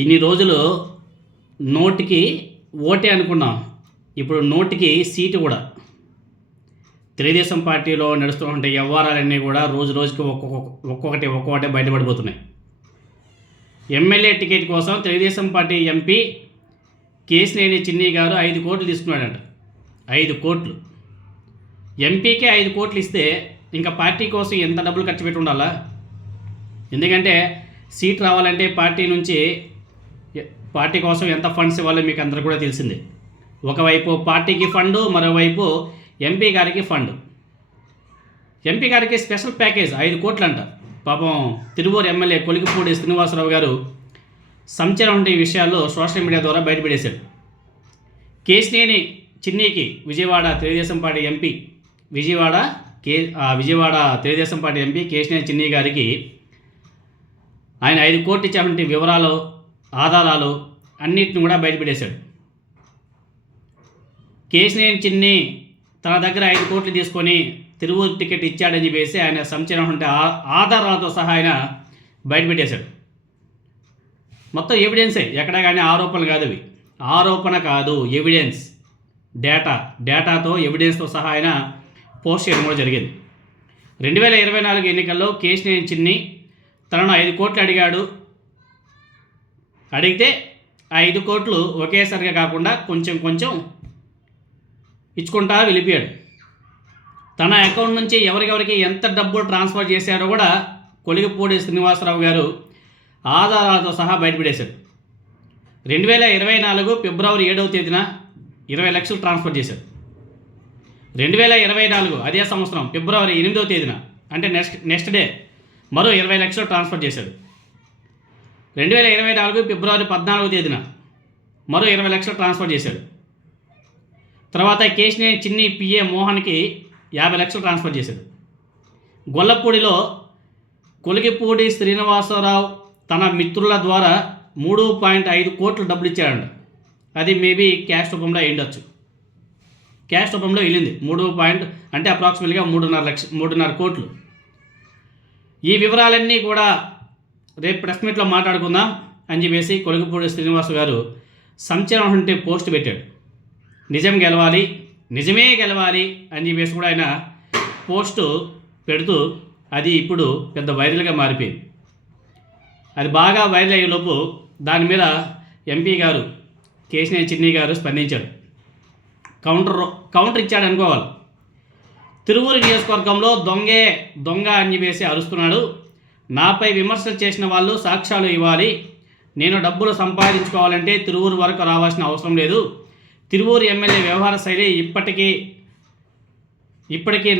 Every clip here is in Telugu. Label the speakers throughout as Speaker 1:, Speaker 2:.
Speaker 1: ఇన్ని రోజులు నోటికి ఓటే అనుకున్నాం. ఇప్పుడు నోటికి సీటు కూడా. తెలుగుదేశం పార్టీలో నడుస్తున్న వ్యవహారాలన్నీ కూడా రోజు రోజుకి ఒక్కొక్క ఒక్కొక్కటి ఒక్కొక్కటి బయటపడిపోతున్నాయి. ఎమ్మెల్యే టికెట్ కోసం తెలుగుదేశం పార్టీ ఎంపీ కేసినేని చిన్ని గారు ఐదు కోట్లు తీసుకున్నాడంట. ఐదు కోట్లు. ఎంపీకే ఐదు కోట్లు ఇస్తే ఇంకా పార్టీ కోసం ఎంత డబ్బులు ఖర్చు పెట్టి ఉండాలా? ఎందుకంటే సీట్ రావాలంటే పార్టీ నుంచి పార్టీ కోసం ఎంత ఫండ్స్ ఇవ్వాలో మీకు అందరూ కూడా తెలిసిందే. ఒకవైపు పార్టీకి ఫండ్ మరోవైపు ఎంపీ గారికి ఫండ్. ఎంపీ గారికి స్పెషల్ ప్యాకేజ్ ఐదు కోట్లు అంట పాపం తిరువూరు ఎమ్మెల్యే కొలికిపూడి శ్రీనివాసరావు గారు సంచలనం వంటి విషయాల్లో సోషల్ మీడియా ద్వారా బయటపడేశారు కేసినేని చిన్నీకి విజయవాడ తెలుగుదేశం పార్టీ ఎంపీ విజయవాడ కే ఆ, విజయవాడ తెలుగుదేశం పార్టీ ఎంపీ కేసినేని చిన్ని గారికి ఆయన ఐదు కోట్లు ఇచ్చేటువంటి వివరాలు ఆధారాలు అన్నిటిని కూడా బయటపెట్టేశాడు. కేసినేని చిన్ని తన దగ్గర ఐదు కోట్లు తీసుకొని తిరువూరు టికెట్ ఇచ్చాడని చెప్పేసి ఆయన సంచలనటువంటి ఆ- ఆధారాలతో సహా ఆయన బయటపెట్టేశాడు. మొత్తం ఎవిడెన్సే ఎక్కడ కానీ ఆరోపణలు కాదు అవి. ఆరోపణ కాదు ఎవిడెన్స్ డేటా డేటాతో ఎవిడెన్స్తో సహా ఆయన పోస్ట్ చేయడం కూడా జరిగింది. రెండు వేల ఇరవై నాలుగు ఎన్నికల్లో కేశినేని చిన్ని తనను ఐదు కోట్లు అడిగాడు. అడిగితే ఆ ఐదు కోట్లు ఒకేసారిగా కాకుండా కొంచెం కొంచెం ఇచ్చుకుంటా వెళ్ళిపోయాడు. తన అకౌంట్ నుంచి ఎవరికెవరికి ఎంత డబ్బులు ట్రాన్స్ఫర్ చేశాడో కూడా కొలిగిపూడి శ్రీనివాసరావు గారు ఆధారాలతో సహా బయటపడేశాడు. రెండు వేల ఇరవై నాలుగు ఫిబ్రవరి ఏడవ తేదీన ఇరవై లక్షలు ట్రాన్స్ఫర్ చేశాడు. రెండు వేల ఇరవై నాలుగు అదే సంవత్సరం ఫిబ్రవరి ఎనిమిదవ తేదీన అంటే నెక్స్ట్ నెక్స్ట్ డే మరో ఇరవై లక్షలు ట్రాన్స్ఫర్ చేశాడు. రెండు వేల ఇరవై నాలుగు ఫిబ్రవరి పద్నాలుగో తేదీన మరో ఇరవై లక్షలు ట్రాన్స్ఫర్ చేశాడు. తర్వాత కేశినే చిన్ని పిఏ మోహన్కి యాభై లక్షలు ట్రాన్స్ఫర్ చేశాడు. గొల్లపూడిలో కొలిగిపూడి శ్రీనివాసరావు తన మిత్రుల ద్వారా మూడు పాయింట్ ఐదు కోట్లు డబ్బులు ఇచ్చాడంట. అది మేబీ క్యాష్ రూపంలో అయి ఉండొచ్చు క్యాష్ రూపంలో వెళ్ళింది. మూడు పాయింట్ అంటే అప్రాక్సిమేట్గా మూడున్నర లక్ష మూడున్నర కోట్లు. ఈ వివరాలన్నీ కూడా రేపు ప్రెస్ మీట్లో మాట్లాడుకుందాం అని చెప్పేసి కొలిగిపూడి శ్రీనివాస్ గారు సంచలనం అంటే పోస్ట్ పెట్టాడు. నిజం గెలవాలి నిజమే గెలవాలి అని చెప్పేసి కూడా ఆయన పోస్టు పెడుతూ అది ఇప్పుడు పెద్ద వైరల్గా మారిపోయింది. అది బాగా వైరల్ అయ్యేలోపు దాని మీద ఎంపీ గారు కేశినేని చిన్ని గారు స్పందించాడు కౌంటర్ కౌంటర్ ఇచ్చాడు అనుకోవాలి. తిరువురు నియోజకవర్గంలో దొంగే దొంగ అని చెప్పేసి అరుస్తున్నాడు నాపై విమర్శలు చేసిన వాళ్ళు సాక్ష్యాలు ఇవ్వాలి. నేను డబ్బులు సంపాదించుకోవాలంటే తిరువూరు వరకు రావాల్సిన అవసరం లేదు. తిరువూరు ఎమ్మెల్యే వ్యవహార శైలి ఇప్పటికీ ఇప్పటికీ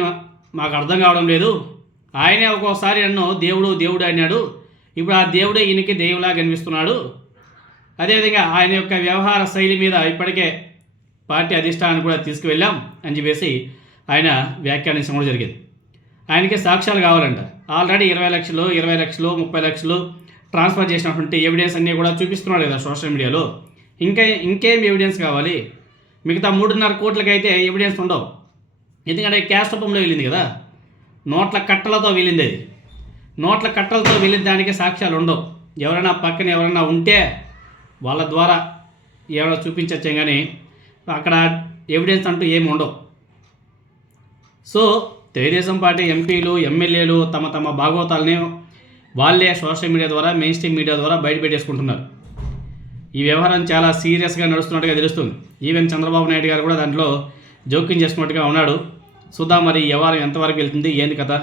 Speaker 1: మాకు అర్థం కావడం లేదు. ఆయనే ఒక్కోసారి నన్ను దేవుడు దేవుడు అన్నాడు. ఇప్పుడు ఆ దేవుడే ఈయనకి దేవులా కనిపిస్తున్నాడు అదేవిధంగా ఆయన యొక్క వ్యవహార శైలి మీద ఇప్పటికే పార్టీ అధిష్టానాన్ని కూడా తీసుకువెళ్ళాం అని చెప్పేసి ఆయన వ్యాఖ్యానించడం కూడా జరిగింది. ఆయనకి సాక్ష్యాలు కావాలంట. ఆల్రెడీ ఇరవై లక్షలు ఇరవై లక్షలు ముప్పై లక్షలు ట్రాన్స్ఫర్ చేసినటువంటి ఎవిడెన్స్ అన్నీ కూడా చూపిస్తున్నాడు కదా సోషల్ మీడియాలో ఇంకా ఇంకేం ఎవిడెన్స్ కావాలి? మిగతా మూడున్నర కోట్లకైతే ఎవిడెన్స్ ఉండవు. ఎందుకంటే క్యాష్ రూపంలో వెళ్ళింది కదా. నోట్ల కట్టలతో వెళ్ళింది అది. నోట్ల కట్టలతో వెళ్ళిన దానికి సాక్ష్యాలు ఉండవు. ఎవరైనా పక్కన ఎవరైనా ఉంటే వాళ్ళ ద్వారా ఎవరో చూపించచ్చే కానీ అక్కడ ఎవిడెన్స్ అంటూ ఏమి ఉండవు. సో తెలుగుదేశం పార్టీ ఎంపీలు ఎమ్మెల్యేలు తమ తమ భాగవతాలని వాళ్ళే సోషల్ మీడియా ద్వారా మెయిన్ స్ట్రీమ్ మీడియా ద్వారా బయటపెట్టేసుకుంటున్నారు ఈ వ్యవహారం చాలా సీరియస్గా నడుస్తున్నట్టుగా తెలుస్తుంది. ఈవెన్ చంద్రబాబు నాయుడు గారు కూడా దాంట్లో జోక్యం చేసుకున్నట్టుగా ఉన్నాడు. చూద్దాం మరి ఈ వ్యవహారం ఎంతవరకు వెళ్తుంది? ఏంది కథ?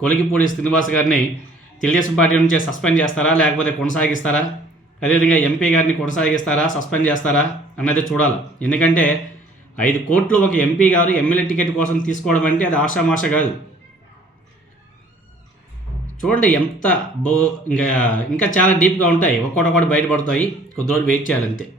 Speaker 1: కొలికిపూడి శ్రీనివాస్ గారిని తెలుగుదేశం పార్టీ నుంచే సస్పెండ్ చేస్తారా? లేకపోతే కొనసాగిస్తారా? అదేవిధంగా ఎంపీ గారిని కొనసాగిస్తారా? సస్పెండ్ చేస్తారా? అన్నది చూడాలి. ఎందుకంటే ఐదు కోట్లు ఒక ఎంపీ గారు ఎమ్మెల్యే టికెట్ కోసం తీసుకోవడం అంటే అది ఆషామాష కాదు. చూడండి ఎంత బో ఇంకా ఇంకా చాలా డీప్గా ఉంటాయి. ఒక్కొక్కటి బయటపడతాయి. కొద్ది రోజులు వెయిట్ చేయాలంతే.